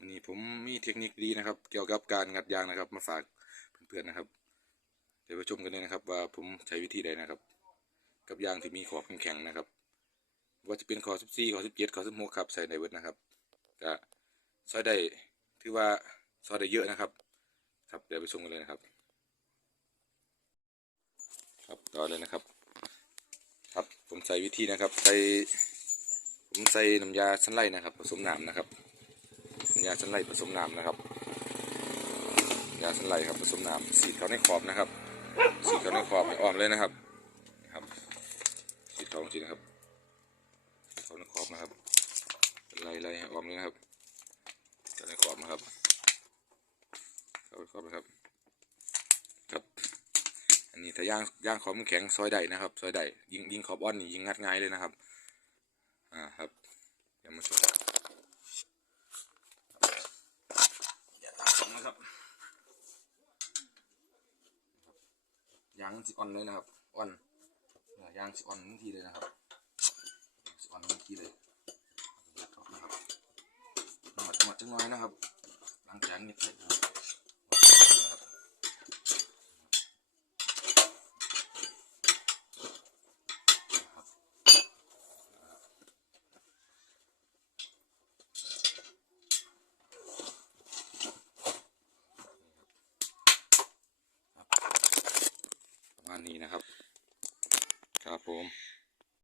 วันนี้ผมมีเทคนิคดีนะครับ เกี่ยวกับการงัดยางนะครับ มาฝากเพื่อนๆนะครับ เดี๋ยวไปชมกันเลยนะครับ ว่าผมใช้วิธีใดนะครับ กับยางที่มีขอบแข็งๆนะครับ ว่าจะเป็นขอ14ขอ17ขอ16ครับใส่ในเวิร์ดนะครับก็ซอยได้ถือว่าซอยได้เยอะนะครับ ครับเดี๋ยวไปชมกันเลยนะครับ ครับต่อเลยนะครับ ครับผมใส่วิธีนะครับ ใส่ผมใส่น้ำยาชั้นไล่นะครับ ผสมน้ำนะครับ ยาชั้นไหลผสมน้ำนะครับยาชั้นไหลครับผสมน้ำสีดเขาในขอบนะครับสีดเขาในขอบอ่อมเลยนะครับครับสีดเขาจริงนะครับเขาในขอบนะครับไล่ไล่ให้อ่อมเลยนะครับเขาในขอบนะครับเขาในขอบนะครับครับอันนี้ถ้าย่างย่างขอบแข็งซอยได้นะครับซอยได้ยิงยิงขอบอ่อนนี่ยิงงัดง่ายเลยนะครับอ่าครับเดี๋ยวมาชมเดี๋ยวตามผมนะครับ ยางสิอ่อนเลยนะครับอ่อนยางสิอ่อนทันทีเลยนะครับสิอ่อนทันทีเลยนะครับหมดหมดจังน้อยนะครับหลังจากนี้ไปร็จนะครับหมดนะครับ ประ มาณนี้นะครับ ครับผม